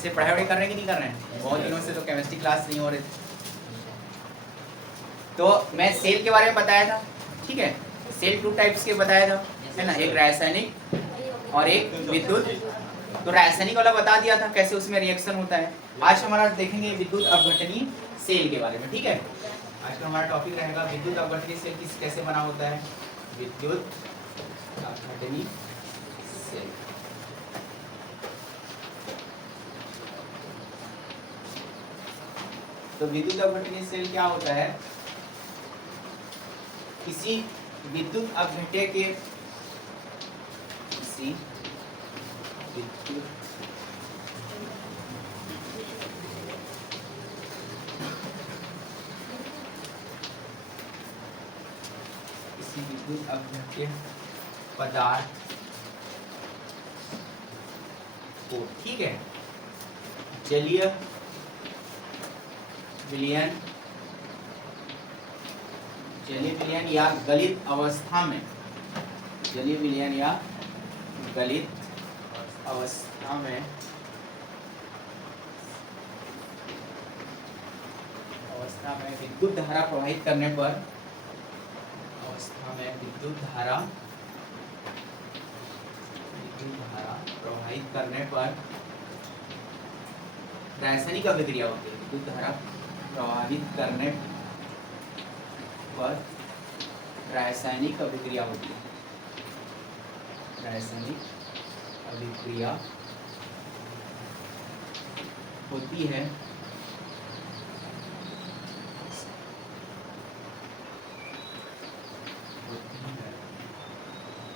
कैसे पढ़ाई वढ़ाई कर रहे हैं कि नहीं कर रहे हैं? बहुत दिनों से तो केमिस्ट्री क्लास नहीं हो रही थी। तो मैं सेल के बारे में बताया था, ठीक है। सेल 2 टाइप्स के बताया था, है ना, एक रासायनिक और एक विद्युत। तो रासायनिक वाला बता दिया था कैसे उसमें रिएक्शन होता है। आज हमारा देखेंगे विद्युत अपघटनीय सेल के बारे में, ठीक है। आज का हमारा टॉपिक रहेगा विद्युत अपघटनीय सेल कैसे बना होता है, विद्युत अपघटनीय सेल। तो विद्युत अपघटनीय सेल क्या होता है? किसी विद्युत अपघट्य के किसी विद्युत अपघट्य पदार्थ को, ठीक है, जलीय विलयन या गलित अवस्था में, जलीय विलयन या गलित अवस्था में विद्युत धारा प्रवाहित करने पर, रासायनिक अभिक्रिया होती है। विद्युत धारा प्रवाहित करने पर रासायनिक अभिक्रिया होती है। रासायनिक अभिक्रिया होती है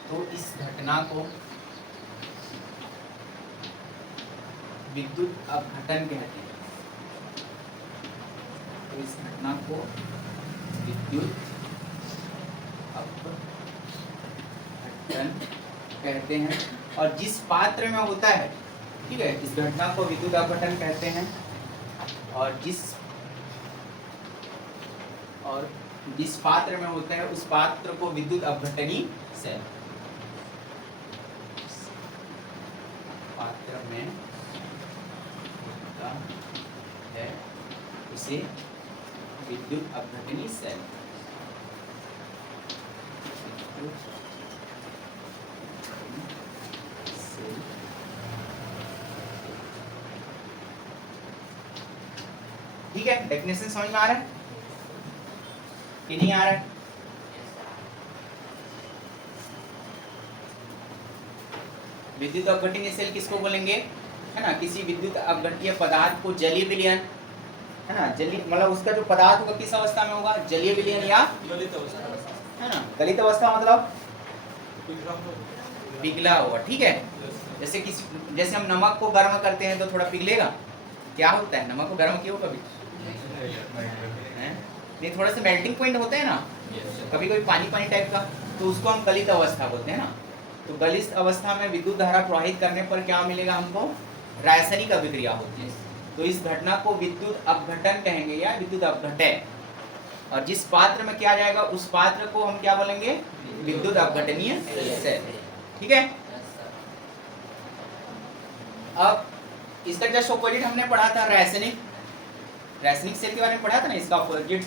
तो इस घटना को विद्युत अपघटन कहते हैं। तो इस घटना को विद्युत अपघटन कहते हैं। और जिस पात्र में होता है, ठीक है, इस घटना को विद्युत अपघटन कहते हैं। और जिस पात्र में होता है उस पात्र को विद्युत अपघटनीय सेल, पात्र में होता है उसे विद्युत अपघटनीय सेल। ठीक है, डेफिनेशन समझ में आ रहा है कि नहीं आ रहा है? विद्युत अपघटनीय सेल किसको बोलेंगे, है ना, किसी विद्युत अपघट्य पदार्थ को जलीय विलयन, है ना, जलीय मतलब उसका जो पदार्थ होगा किस अवस्था में होगा, जलीय विलयन या गलित अवस्था, है ना। गलित अवस्था मतलब पिघला हुआ, ठीक है। जैसे हम नमक को गर्म करते हैं तो थोड़ा पिघलेगा, क्या होता है, नमक को गर्म किया हो कभी? नहीं, थोड़ा सा मेल्टिंग पॉइंट होता है ना, कभी कभी पानी टाइप का, तो उसको हम गलित अवस्था बोलते हैं ना। तो गलित अवस्था में विद्युत धारा प्रवाहित करने पर क्या मिलेगा हमको, रासायनिक अभिक्रिया होती है। तो इस घटना को विद्युत अपघटन कहेंगे या विद्युत अपघट्य। और जिस पात्र में किया जाएगा उस पात्र को हम क्या बोलेंगे, विद्युत अपघटनीय सेल, ठीक है। अब इसका जस्ट ऑपोजिट हमने पढ़ा था रासायनिक सेल के बारे में पढ़ा था ना, इसका ऑपोजिट,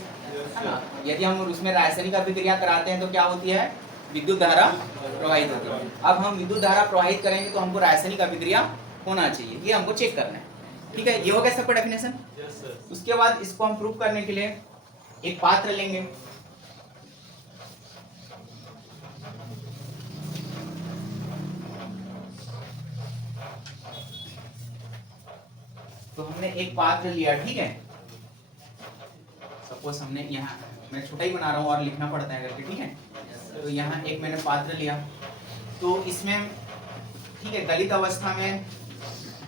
है ना। यदि हम उसमें रासायनिक अभिक्रिया कराते हैं तो क्या होती है, विद्युत धारा प्रवाहित होती है। अब हम विद्युत धारा प्रवाहित करेंगे तो हमको रासायनिक अभिक्रिया होना चाहिए, ये हमको चेक करना है, ठीक है। ये हो गया सबका डेफिनेशन। उसके बाद इसको हम प्रूव करने के लिए एक पात्र लेंगे, तो हमने एक पात्र लिया, ठीक है। सपोज हमने यहाँ, मैं छोटा ही बना रहा हूँ और लिखना पड़ता है करके, ठीक है। तो यहाँ एक मैंने पात्र लिया, तो इसमें, ठीक है, गलित अवस्था में,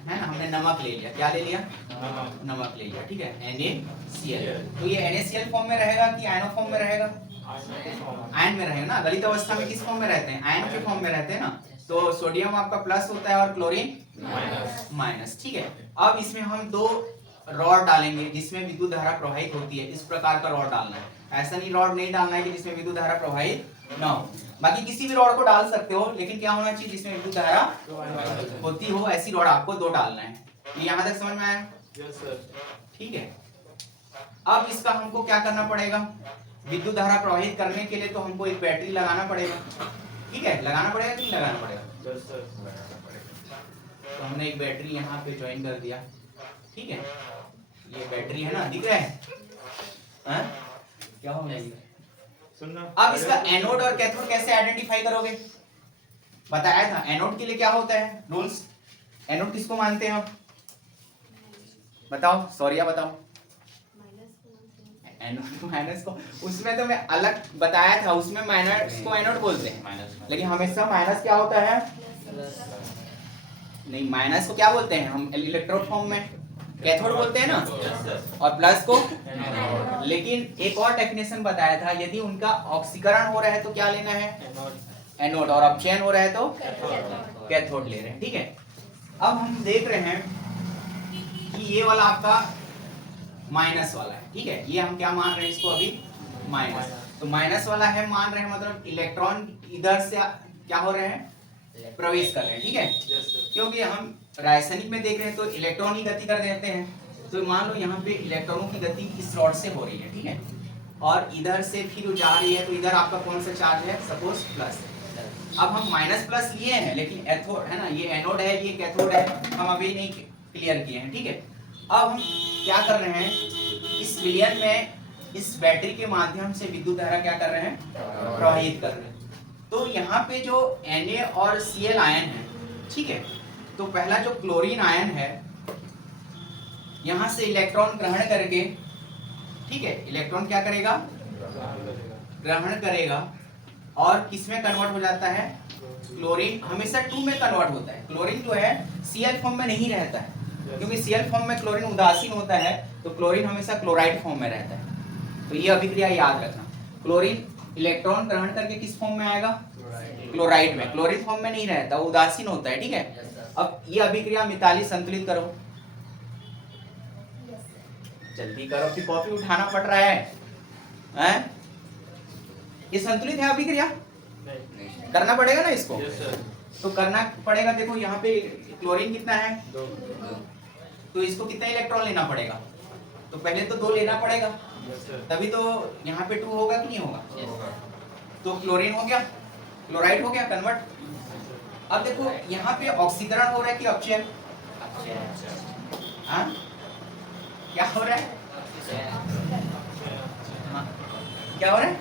है ना, हमने नमक ले लिया। क्या ले लिया? नमक ले लिया, ठीक है, NaCl। तो ये NaCl फॉर्म में रहेगा कि आयनो फॉर्म में रहेगा? आयन में रहेगा ना। गलित अवस्था में किस फॉर्म में रहते हैं, आयन के फॉर्म में रहते हैं ना। तो सोडियम आपका प्लस होता है और क्लोरीन माइनस, ठीक है। अब इसमें हम 2 रॉड डालेंगे जिसमें विद्युत धारा प्रवाहित होती है। इस प्रकार का रॉड डालना है, ऐसा नहीं रॉड नहीं डालना है कि जिसमें विद्युत धारा प्रवाहित ना हो। बाकी किसी भी रॉड को डाल सकते हो, लेकिन क्या होना चाहिए, जिसमें विद्युत धारा होती हो, ऐसी रॉड आपको 2 डालना है, ये यहाँ तक समझ में आया? Yes sir. ठीक है, अब इसका हमको क्या करना पड़ेगा, विद्युत धारा प्रवाहित करने के लिए तो हमको एक बैटरी लगाना पड़ेगा। ठीक है, लगाना पड़ेगा कि नहीं लगाना पड़ेगा? Yes sir. तो हमने एक बैटरी यहाँ पे ज्वाइन कर दिया। ठीक है, ये बैटरी है ना, दिख रहा है? हाँ? क्या हो गया? सुनना। अब इसका एनोड और कैथोड कैसे आइडेंटिफाई करोगे? बताया था एनोड के लिए क्या होता है रूल्स। एनोड किसको मानते हैं आप? बताओ, सॉरिया बताओ। एनोड माइनस को, उसमें तो मैं अलग बताया था, उसमें माइनस को एनोड बोलते हैं, लेकिन हमेशा माइनस क्या होता है? नहीं, माइनस को क्या बोलते हैं हम इलेक्ट्रोड फॉर्म में? कैथोड बोलते हैं ना, और प्लस को। लेकिन एक और डेफिनेशन बताया था, यदि उनका ऑक्सीकरण हो रहा है तो क्या लेना है? एनोड, और अपचयन हो रहा है तो कैथोड ले रहे हैं। ठीक है, अब हम देख रहे हैं कि ये वाला आपका माइनस वाला है। ठीक है, ये हम क्या मान रहे हैं इसको अभी? माइनस। तो माइनस वाला है मान रहे हैं, मतलब इलेक्ट्रॉन इधर से क्या हो रहे हैं? प्रवेश कर रहे हैं। ठीक है, क्योंकि हम रासायनिक में देख रहे हैं तो इलेक्ट्रॉन ही गति कर देते हैं। तो मान लो यहाँ पे इलेक्ट्रॉनों की गति इस रॉड से हो रही है। ठीक है, और इधर से फिर जा रही है, तो इधर आपका कौन सा चार्ज है? Suppose plus. अब हम माइनस प्लस लिए हैं, लेकिन एथोड है ना, ये एनोड है, ये कैथोड है, हम अभी नहीं क्लियर किए हैं। ठीक है, अब हम क्या कर रहे हैं, इस विलयन में इस बैटरी के माध्यम से विद्युत धारा क्या कर रहे हैं? प्रवाहित कर रहे हैं। तो यहाँ पे जो Na और Cl आयन है, ठीक है, तो पहला जो क्लोरीन आयन है, यहाँ से इलेक्ट्रॉन ग्रहण करके, ठीक है, इलेक्ट्रॉन क्या करेगा? ग्रहण करेगा, और किस में कन्वर्ट हो जाता है? क्लोरीन हमेशा 2 में कन्वर्ट होता है। क्लोरीन जो है Cl फॉर्म में नहीं रहता है, क्योंकि Cl फॉर्म में क्लोरीन उदासीन होता है, तो क्लोरीन हमेशा क्लोराइड फॉर्म में रहता है। तो ये अभिक्रिया याद रखना, क्लोरीन इलेक्ट्रॉन ग्रहण करके किस फॉर्म में आएगा? क्लोराइड में। क्लोरीन फॉर्म में नहीं रहता, वो उदासीन होता है। ठीक है, अब ये अभिक्रिया मिताली संतुलित करो। जल्दी करो कि कॉपी उठाना पड़ रहा है, हैं? ये संतुलित है अभिक्रिया? करना पड़ेगा ना इसको। तो करना पड़ेगा। देखो यहाँ पे क्लोरीन कितना है? 2। तो इसको कितना इलेक्ट्रॉन लेना पड़ेगा? तो पहले तो 2 लेना पड़ेगा, तभी तो यहाँ पे 2 होगा कि नहीं होगा? तो क्लोरीन हो गया, क्लोराइड हो गया कन्वर्ट। अब देखो यहाँ पे ऑक्सीकरण हो रहा है कि अपचयन? हाँ, क्या हो रहा है? हाँ, क्या हो रहा है?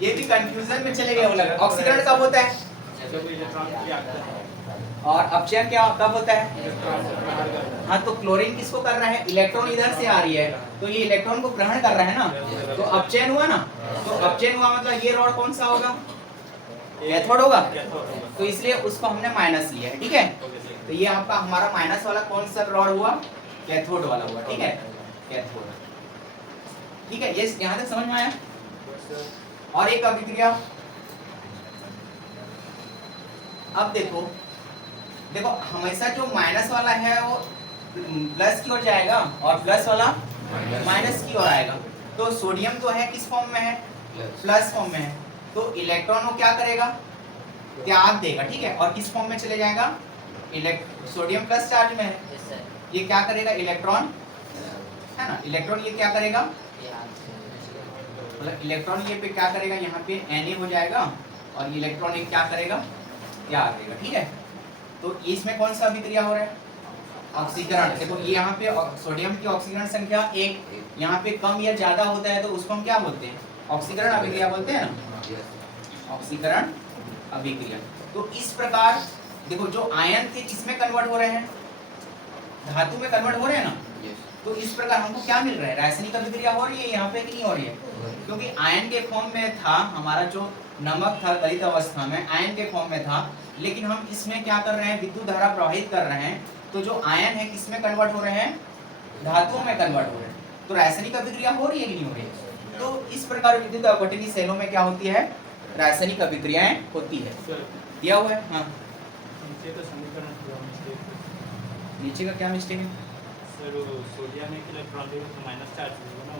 ये भी कंफ्यूजन में चले गए वो लोग। ऑक्सीकरण कब होता है? और अपचयन क्या कब होता है? हाँ, तो क्लोरीन किसको कर रहा है? इलेक्ट्रॉन इधर से आ रही है, तो ये इलेक्ट्रॉन को ग्रहण कर रहा है ना, तो अपचयन हुआ ना। तो अपचयन हुआ मतलब ये रॉड कौन सा होगा? कैथोड होगा। तो इसलिए उसको हमने माइनस लिया है। ठीक है, तो ये आपका हमारा माइनस वाला कौन सा रॉड हुआ? कैथोड वाला हुआ। ठीक है, कैथोड। ठीक है, ये यहाँ तक समझ में आया? और एक अभिक्रिया, अब देखो देखो हमेशा जो माइनस वाला है वो प्लस की ओर जाएगा, और प्लस वाला माइनस की ओर आएगा। तो सोडियम जो है किस फॉर्म में है? प्लस फॉर्म में है, तो इलेक्ट्रॉन वो क्या करेगा? त्याग देगा। ठीक है, और किस फॉर्म में चले जाएगा? सोडियम प्लस चार्ज में है, ये क्या करेगा? इलेक्ट्रॉन है ना, इलेक्ट्रॉन ये क्या करेगा? मतलब इलेक्ट्रॉन ये पे क्या करेगा? यहाँ पे Na हो जाएगा, और इलेक्ट्रॉन ये क्या करेगा? त्याग देगा। ठीक है, तो इसमें कौन सा अभिक्रिया हो रहा है? ऑक्सीकरण। देखो ये यहाँ पे सोडियम की ऑक्सीकरण संख्या 1, यहाँ पे कम या ज्यादा होता है तो उसको हम क्या बोलते हैं? ऑक्सीकरण अभिक्रिया बोलते हैं ना, ऑक्सीकरण अभिक्रिया। तो इस प्रकार देखो जो आयन थे किसमें कन्वर्ट हो रहे हैं? धातु में कन्वर्ट हो रहे हैं ना। तो इस प्रकार हमको क्या मिल रहा है? रासायनिक अभिक्रिया हो रही है यहाँ पे कि नहीं हो रही है? क्योंकि आयन के फॉर्म में था हमारा जो नमक था, गलित अवस्था में आयन के फॉर्म में था, लेकिन हम इसमें क्या कर रहे हैं? विद्युत धारा प्रवाहित कर रहे हैं। तो जो आयन है किसमें कन्वर्ट हो रहे हैं? धातुओं में कन्वर्ट हो रहे हैं। तो रासायनिक अभिक्रिया हो रही है कि नहीं हो रही है? तो इस प्रकार विद्युत अपवर्तनीय सेलों में क्या होती है? रासायनिक अभिक्रियाएं होती है। दिया हुआ है। हाँ, नीचे का क्या मिस्टेक है? सर सोडियम में इलेक्ट्रॉन तो माइनस चार्ज होगा ना,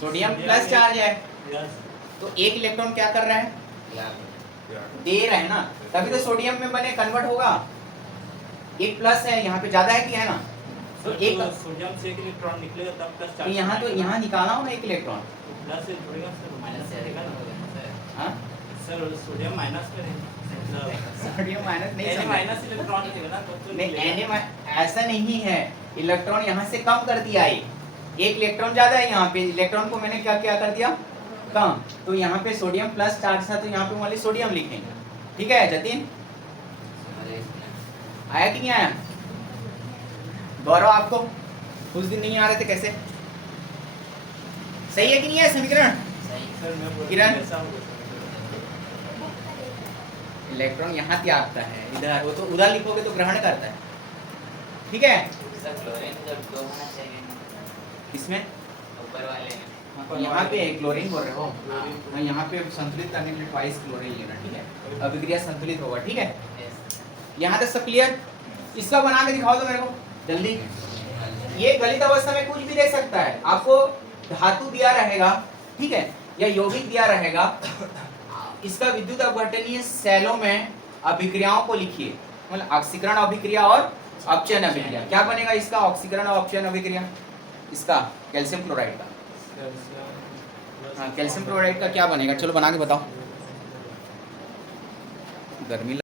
सोडियम प्लस चार्ज है, यस। तो एक इलेक्ट्रॉन क्या कर रहा है? दे रहे हैं ना, तभी तो सोडियम में बने कन्वर्ट होगा। एक प्लस है यहाँ पे, ज्यादा है कि है ना, तो एक सोडियम से एक इलेक्ट्रॉन निकलेगा तब प्लस तो चार्ज यहाँ तो यहाँ निकाला हो ना एक इलेक्ट्रॉन। प्लस से जुड़ेगा सर, माइनस से आएगा ना हाँ सर, सोडियम माइनस में रहेगा, सोडियम माइनस नहीं नहीं समझा। माइनस इलेक्ट्रॉन देगा ना तो नहीं ऐसा नहीं है, इलेक्ट्रॉन यहाँ से कम कर दिया है, एक इलेक्ट्रॉन ज्यादा है यहाँ पे, इलेक्ट्रॉन को मैंने क्या क्या कर दिया, कम। तो यहाँ पे सोडियम प्लस चार्ज था, तो यहाँ पे वाली सोडियम लिखेंगे। ठीक है जतिन, आया कि नहीं आया? गौरव आपको उस दिन नहीं आ रहे थे, कैसे सही है कि नहीं है समीकरण? सर मैं किरण? ऐसा होगा इलेक्ट्रॉन यहाँ त्यागता है, इधर वो तो उधर लिखोगे तो ग्रहण करता है। ठीक है, सर क्लोरीन जब 2 होना चाहिए ना किसमें? ऊपर वाले में। यहाँ पे क्लोरीन बोल रहे हो, हाँ यहाँ पे संतुलित करने के लिए ट्वाइस क्लोरीन लेना। ठीक है, अभिक्रिया संतुलित होगा। ठीक है, यस यहाँ तक सब क्लियर? इसका बना के दिखाओ तो मेरे को जल्दी। ये गलित अवस्था में कुछ भी दे सकता है, आपको धातु दिया रहेगा, ठीक है, या यौगिक दिया रहेगा, इसका विद्युत अपघटनीय सेलों में अभिक्रियाओं को लिखिए, मतलब ऑक्सीकरण अभिक्रिया और अपचयन अभिक्रिया। क्या बनेगा इसका ऑक्सीकरण और अपचयन अभिक्रिया? इसका कैल्शियम क्लोराइड का, हाँ कैल्शियम क्लोराइड का क्या बनेगा, चलो बना के बताओ। गर्मी